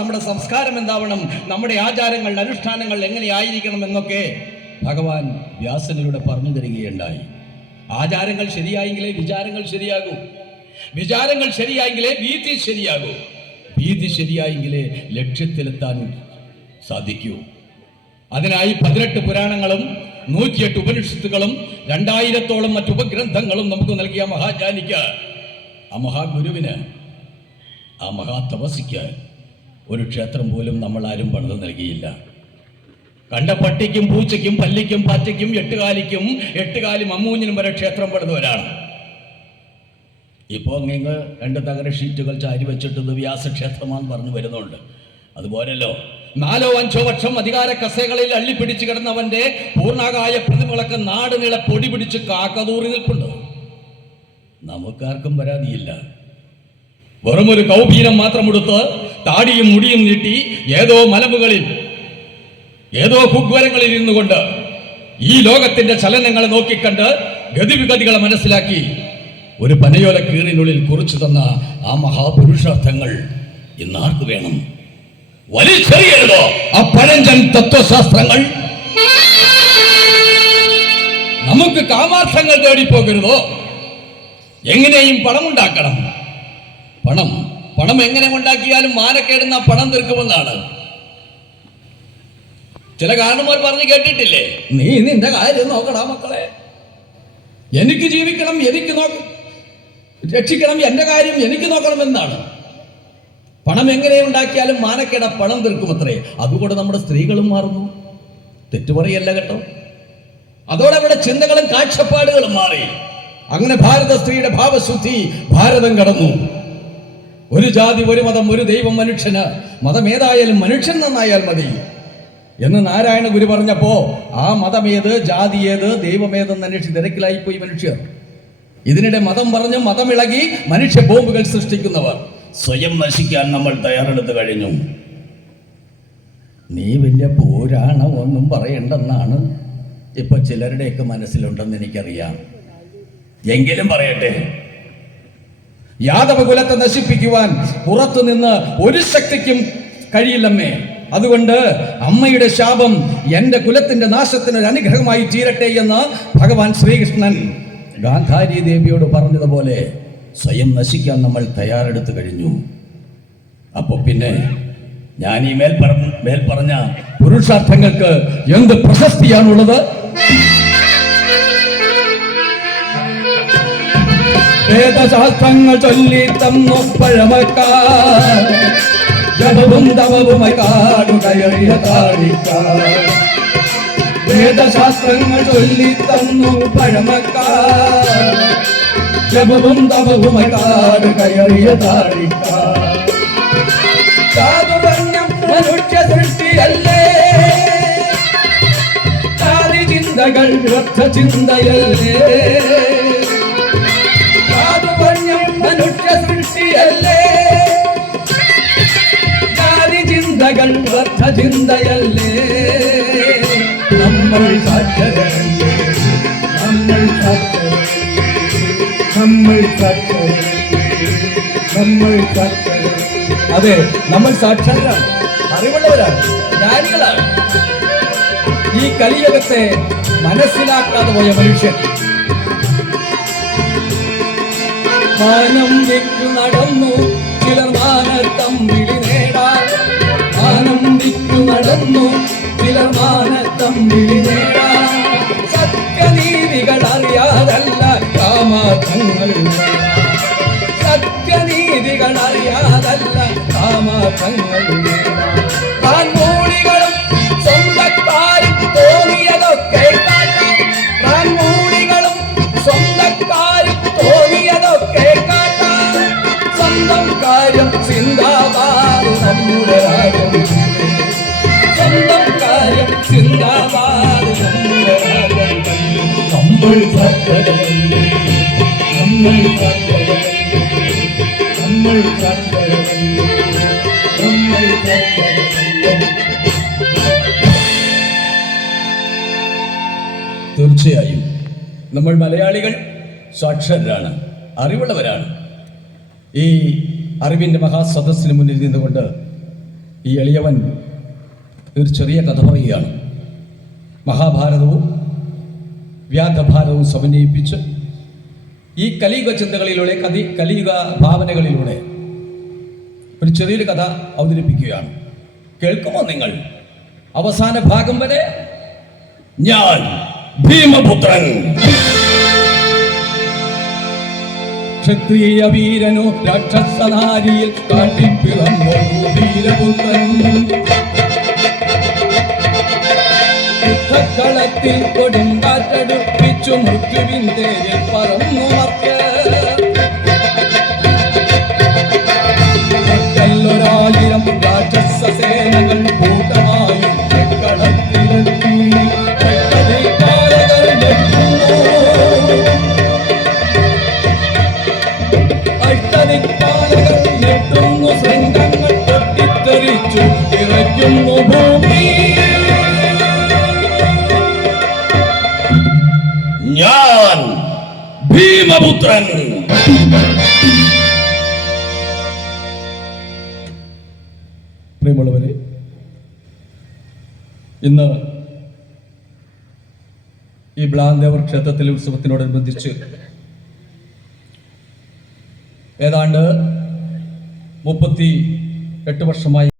നമ്മുടെ സംസ്കാരം എന്താവണം, നമ്മുടെ ആചാരങ്ങൾ അനുഷ്ഠാനങ്ങൾ എങ്ങനെയായിരിക്കണം എന്നൊക്കെ ഭഗവാൻ വ്യാസനിലൂടെ പറഞ്ഞു തരികയുണ്ടായി. ആചാരങ്ങൾ ശരിയായെങ്കിലേ വിചാരങ്ങൾ ശരിയാകൂ, വിചാരങ്ങൾ ശരിയായെങ്കിലേ വീതി ശരിയാകൂ, വീതി ശരിയായെങ്കിലേ ലക്ഷ്യത്തിലെത്താൻ സാധിക്കൂ. അതിനായി 18 പുരാണങ്ങളും 108 ഉപനിഷത്തുകളും 2000-ഓളം മറ്റു ഉപഗ്രന്ഥങ്ങളും നമുക്ക് നൽകിയ മഹാജ്ഞാനിക്ക്, ആ മഹാഗുരുവിന്, ആ മഹാതപസ്സിക്ക് ഒരു ക്ഷേത്രം പോലും നമ്മൾ ആരും പണിത് നൽകിയില്ല. കണ്ട പട്ടിക്കും പൂച്ചയ്ക്കും പല്ലിക്കും പാറ്റയ്ക്കും എട്ടുകാലിക്കും 8 കാലി മമ്മൂഞ്ഞിനും വരെ ക്ഷേത്രം പണിതവരാണ്. ഇപ്പോൾ അങ്ങ് 2 തകര ഷീറ്റുകൾ ചാരി വെച്ചിട്ടത് വ്യാസക്ഷേത്രമാണെന്ന് പറഞ്ഞു വരുന്നുണ്ട്. അതുപോലല്ലോ 4-5 വർഷം അധികാര കസേകളിൽ അള്ളിപ്പിടിച്ച് കിടന്നവന്റെ പൂർണ്ണാകായ പ്രതിമകളൊക്കെ നാട് നീളെ പൊടി പിടിച്ച് കാക്കതൂറി നിൽപ്പുണ്ട്. നമുക്കാർക്കും പരാതിയില്ല. വെറുമൊരു കൗപീനം മാത്രം എടുത്ത് താടിയും മുടിയും നീട്ടി ഏതോ മലമുകളിൽ ഏതോ കുഗ്വരങ്ങളിൽ ഇരുന്നു കൊണ്ട് ഈ ലോകത്തിന്റെ ചലനങ്ങളെ നോക്കിക്കണ്ട് ഗതിവിഗതികളെ മനസ്സിലാക്കി ഒരു പനയോല കീറിനുള്ളിൽ കുറിച്ചു തന്ന ആ മഹാപുരുഷാർത്ഥങ്ങൾ ഇന്നാർക്ക് വേണം? വലിച്ചെറിയരുതോ ആ പഴഞ്ചൻ തത്വശാസ്ത്രങ്ങൾ? നമുക്ക് കാമാർത്ഥങ്ങൾ തേടിപ്പോകരുതോ? എങ്ങനെയും പണമുണ്ടാക്കണം. പണം എങ്ങനെ ഉണ്ടാക്കിയാലും മാനക്കേടുന്ന പണം തീർക്കുമെന്നാണ് ചില കാരണന്മാർ പറഞ്ഞു കേട്ടിട്ടില്ലേ? നീ നിന്റെ കാര്യം നോക്കടാ മക്കളെ, എനിക്ക് ജീവിക്കണം, എനിക്ക് രക്ഷിക്കണം, എന്റെ കാര്യം എനിക്ക് നോക്കണമെന്നാണ്. പണം എങ്ങനെ ഉണ്ടാക്കിയാലും മാനക്കേട പണം തീർക്കുമത്രേ. അതുകൊണ്ട് നമ്മുടെ സ്ത്രീകളും മാറുന്നു. തെറ്റുപറയല്ല കേട്ടോ. അതോടെ അവിടെ ചിന്തകളും കാഴ്ചപ്പാടുകളും മാറി. അങ്ങനെ ഭാരത സ്ത്രീയുടെ ഭാവശുദ്ധി ഭാരതം കടന്നു. ഒരു ജാതി, ഒരു മതം, ഒരു ദൈവം, മനുഷ്യന്. മതം ഏതായാലും മനുഷ്യൻ നന്നായാൽ മതി എന്ന് നാരായണ ഗുരു പറഞ്ഞപ്പോ ആ മതമേത്, ജാതി ഏത്, ദൈവമേതെന്ന് അന്വേഷിച്ച് തിരക്കിലായിപ്പോയി മനുഷ്യർ. ഇതിനിടെ മതം പറഞ്ഞ് മതമിളകി മനുഷ്യ ബോംബുകൾ സൃഷ്ടിക്കുന്നവർ. സ്വയം നശിക്കാൻ നമ്മൾ തയ്യാറെടുത്ത് കഴിഞ്ഞു. നീ വലിയ പോരാണോ ഒന്നും പറയണ്ടെന്നാണ് ഇപ്പൊ ചിലരുടെയൊക്കെ മനസ്സിലുണ്ടെന്ന് എനിക്കറിയാം. എങ്കിലും പറയട്ടെ, യാദവ കുലത്തെ നശിപ്പിക്കുവാൻ പുറത്തുനിന്ന് ഒരു ശക്തിക്കും കഴിയില്ലമ്മേ. അതുകൊണ്ട് അമ്മയുടെ ശാപം എന്റെ കുലത്തിന്റെ നാശത്തിനൊരു അനുഗ്രഹമായി തീരട്ടെ എന്ന് ഭഗവാൻ ശ്രീകൃഷ്ണൻ ഗാന്ധാരി ദേവിയോട് പറഞ്ഞതുപോലെ സ്വയം നശിക്കാൻ നമ്മൾ തയ്യാറെടുത്ത് കഴിഞ്ഞു. അപ്പൊ പിന്നെ ഞാൻ ഈ മേൽ പറഞ്ഞ പുരുഷാർത്ഥങ്ങൾക്ക് എന്ത് പ്രശസ്തിയാണുള്ളത്? വേദശാസ്ത്രങ്ങൾ ചൊല്ലി തന്നു പഴമക്കാർ, ജപവും തപവുമായി കാടു കയറിയ താടിക്കാർ. വേദശാസ്ത്രങ്ങൾ ചൊല്ലി തന്നു പഴമക്കാർ, ജപവും തപവുമായി കാടു കയറിയ താടിക്കാർ. ചാതുർണ്യം മനുഷ്യ സൃഷ്ടിയല്ലേ, ചാതി ചിന്തകൾ വ്യർത്ഥ ചിന്തയല്ലേ. മനുഷ്യ സൃഷ്ടിയല്ലേ, ജാതി ചിന്തകൾ വ്യർത്ഥ ചിന്തയല്ലേ. നമ്മൾ സാക്ഷരല്ലേ, നമ്മൾ സാക്ഷരല്ലേ, നമ്മൾ സാക്ഷരല്ലേ, നമ്മൾ സാക്ഷരല്ലേ. അതെ, നമ്മൾ സാക്ഷരരാണ്, അറിവുള്ളവരാണ്, ജ്ഞാനികളാണ്. ഈ കലിയുഗത്തെ മനസ്സിലാക്കാതെ പോയ മനുഷ്യൻ മാനം വിറ്റു നടന്നു ചിലർ മാനത്തമ്പിളി നേടാൻ. മാനം വിറ്റു നടന്നു ചിലർ മാനത്തമ്പിളി നേടാൻ. സത്യനീതികൾ അറിയാതല്ല കാമാർത്ഥങ്ങൾ നേടാൻ. സത്യനീതികൾ അറിയാതല്ല കാമാർത്ഥങ്ങൾ നേടാൻ. താൻമൂളികളും സ്വന്തക്കാരും തോന്നിയതൊക്കെ കാട്ടാം. താൻമൂളികളും സ്വന്തക്കാരും തോന്നിയതൊക്കെ കാട്ടാം. സ്വന്തം കാര്യം ചിന്താബാദ് നമ്മുടെ രാജ്യം. സ്വന്തം കാര്യം ചിന്താബാദ് നമ്മുടെ രാജ്യം. നമ്മൾ സാക്ഷരരല്ലേ, നമ്മൾ സാക്ഷരരല്ലേ, നമ്മൾ സാക്ഷരരല്ലേ, നമ്മൾ സാക്ഷരരല്ലേ. തീർച്ചയായും നമ്മൾ മലയാളികൾ സാക്ഷരരാണ്, അറിവുള്ളവരാണ്. ഈ അറിവിൻ്റെ മഹാസദസ്സിന് മുന്നിൽ നിന്നുകൊണ്ട് ഈ എളിയവൻ ഒരു ചെറിയ കഥ പറയുകയാണ്. മഹാഭാരതവും വ്യാഘഭാരതവും സമന്വയിപ്പിച്ച് ഈ കലിയുഗ ചിന്തകളിലൂടെ കലിയുഗ ഭാവനകളിലൂടെ ഒരു ചെറിയൊരു കഥ അവതരിപ്പിക്കുകയാണ്. കേൾക്കുമോ നിങ്ങൾ? അവസാന ഭാഗം വരെ. ഞാൻ ഭീമപുത്രൻ, ക്ഷത്രിയ വീരനോ രാക്ഷസനാരിയിൽ കാട്ടിപ്പിറന്നോ വീരപുത്രൻ, യുദ്ധക്കളത്തിൽ കൊടുങ്കാറ്റടുപ്പിച്ചു മൃത്യുവിൻ തേരിൽ പറന്നു മറ്റൊരായിരം രാക്ഷസ സേനകൾ കൂട്ടമായി കളത്തിലെത്തി. നെട്ടുന്നു, ശൃംഗങ്ങൾ പൊട്ടിത്തെറിച്ചു ഇറയ്ക്കുന്നു ഭൂമി. ഞാൻ ഭീമപുത്രൻ. പ്രിയമുള്ളവരെ, ഇന്ന് ഈ ബ്ലാന്തേവർ ക്ഷേത്രത്തിലെ ഉത്സവത്തിനോടനുബന്ധിച്ച് ഏതാണ്ട് 38 വർഷമായി